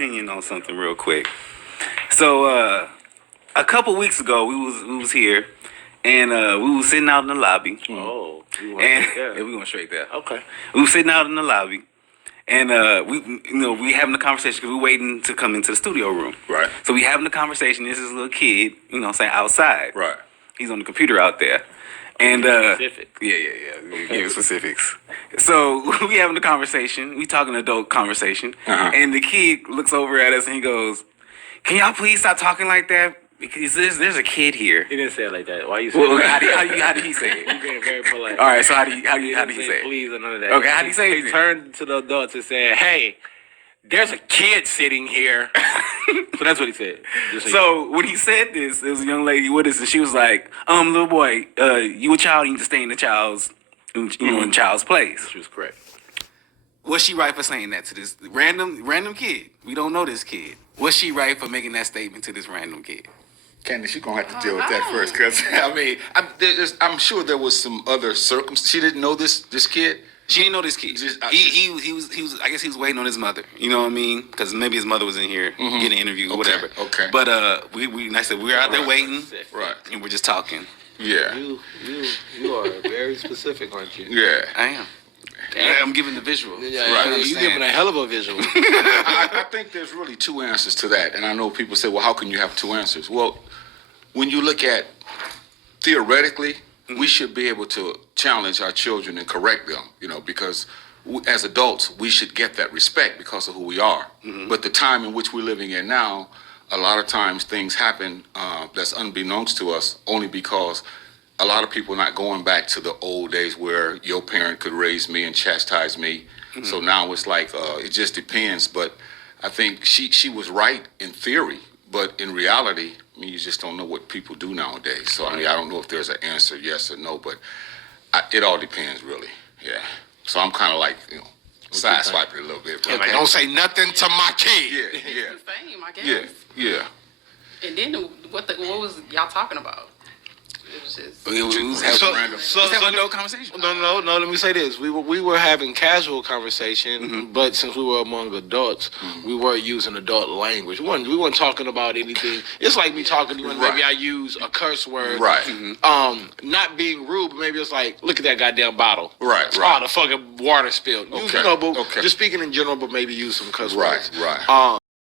opinion on something real quick. So a couple weeks ago, we was here, and we was sitting out in the lobby. Oh, And yeah, we going straight there. okay. We was sitting out in the lobby, and we having a conversation because we waiting to come into the studio room. Right. So we having a conversation. This is a little kid, saying outside. Right. He's on the computer out there. And Specific. yeah. Give specifics. So we having a conversation. We talking adult conversation. Uh-huh. And the kid looks over at us and he goes, "Can y'all please stop talking like that? Because there's a kid here." He didn't say it like that. Why you saying Well, that? how did he say it? You're being very polite. All right. So how did he didn't say it? please or none of that. Okay, how'd he say it? He turned to the adults and said, "Hey, there's a kid sitting here." So that's what he said. So when he said this, there was a young lady with us, and she was like, little boy, you a child, you need to stay in the child's, in child's place." She was correct. Was she right for saying that to this random kid? We don't know this kid. Was she right for making that statement to this random kid? Candace, you're going to have to deal with that first, because, I mean, I'm sure there was some other circumstances. She didn't know this kid? She didn't know this kid. He was. I guess he was waiting on his mother. You know what I mean? Because maybe his mother was in here getting an interview or whatever. Okay. But like I said, we're out there waiting, Right. and we're just talking. Yeah. You are very specific, aren't you? Yeah. I am. I'm giving the visual. Yeah, Right. you're giving a hell of a visual. I think there's really two answers to that. And I know people say, well, how can you have two answers? Well, when you look at theoretically, we should be able to challenge our children and correct them, because as adults, we should get that respect because of who we are. But the time in which we're living in now, a lot of times things happen that's unbeknownst to us only because a lot of people are not going back to the old days where your parent could raise me and chastise me. So now it's like, it just depends. But I think she was right in theory, but in reality, you just don't know what people do nowadays. So, I don't know if there's an answer, yes or no, but it all depends, really. Yeah. So I'm kind of like, sideswiping it a little bit. Yeah, man, don't say nothing to my kid. Yeah. It's the same, I guess. Yeah. And then what was y'all talking about? It was just. We was having no conversation. No. Let me say this: we were having casual conversation, but since we were among adults, we were using adult language. We weren't talking about anything. It's like me talking to you, and maybe I use a curse word. Right. Not being rude, but maybe it's like, look at that goddamn bottle. Right. Oh, the fucking water spilled. Okay. But just speaking in general, but maybe use some curse words. Right.